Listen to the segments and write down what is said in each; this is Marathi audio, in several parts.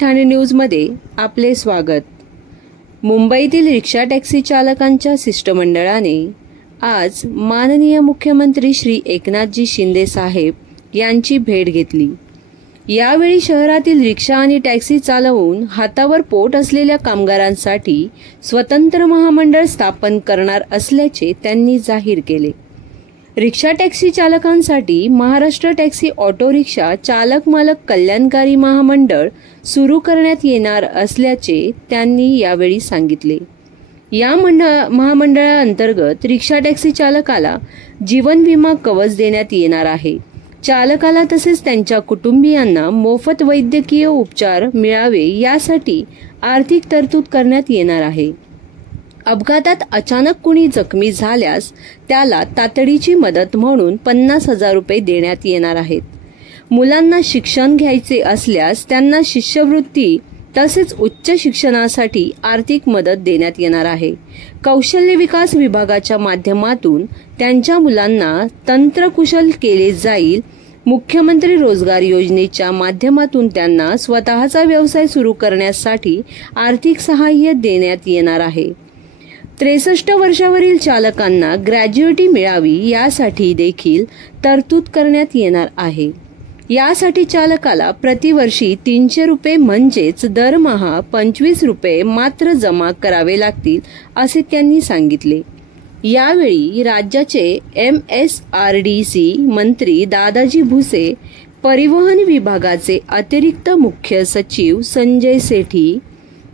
ठाणे न्यूजमध्ये आपले स्वागत। मुंबईतील रिक्षा टॅक्सी चालकांच्या शिष्टमंडळाने आज माननीय मुख्यमंत्री श्री एकनाथजी शिंदे साहेब यांची भेट घेतली। यावेळी शहरातील रिक्षा आणि टॅक्सी चालवून हातावर पोट असलेल्या कामगारांसाठी स्वतंत्र महामंडळ स्थापन करणार असल्याचे त्यांनी जाहीर केले। रिक्षा टॅक्सी चालकांसाठी महाराष्ट्र टॅक्सी ऑटो रिक्षा चालक मालक कल्याणकारी महामंडळ सुरू करण्यात येणार असल्याचे त्यांनी यावेळी सांगितले। या महामंडळाअंतर्गत रिक्षा टॅक्सी चालकाला जीवन विमा कवच देण्यात येणार आहे। चालकाला तसेच त्यांच्या कुटुंबियांना मोफत वैद्यकीय उपचार मिळावे यासाठी आर्थिक तरतूद करण्यात येणार आहे। अपघातात अचानक कुणी जखमी झाल्यास त्याला तातडीची मदत म्हणून 50,000 रुपये देण्यात येणार आहेत। मुलांना शिक्षण घ्यायचे असल्यास त्यांना शिष्यवृत्ती तसेच उच्च शिक्षणासाठी आर्थिक मदत देण्यात येणार आहे। कौशल्य विकास विभागाच्या माध्यमातून त्यांच्या मुलांना तंत्रकुशल केले जाईल। मुख्यमंत्री रोजगार योजनेच्या माध्यमातून त्यांना स्वतःचा व्यवसाय सुरू करण्यासाठी आर्थिक सहाय्य देण्यात येणार आहे। 63 वर्षावरील चालकांना ग्रॅज्युएटी मिळावी यासाठी देखील तरतूद करण्यात येणार आहे। यासाठी चालकाला प्रतिवर्षी 300 रुपये म्हणजेच दरमहा 25 रुपये मात्र जमा करावे लागतील असे त्यांनी सांगितले। यावेळी राज्याचे MSRDC मंत्री दादाजी भुसे, परिवहन विभागाचे अतिरिक्त मुख्य सचिव संजय सेठी,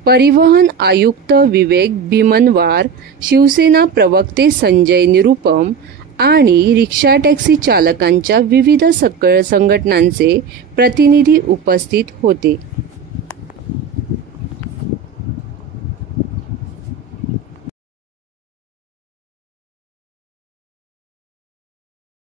परिवहन आयुक्त विवेक भीमनवार, शिवसेना प्रवक्ते संजय निरुपम आणि रिक्षा टॅक्सी चालकांच्या विविध संघटनांचे प्रतिनिधी उपस्थित होते।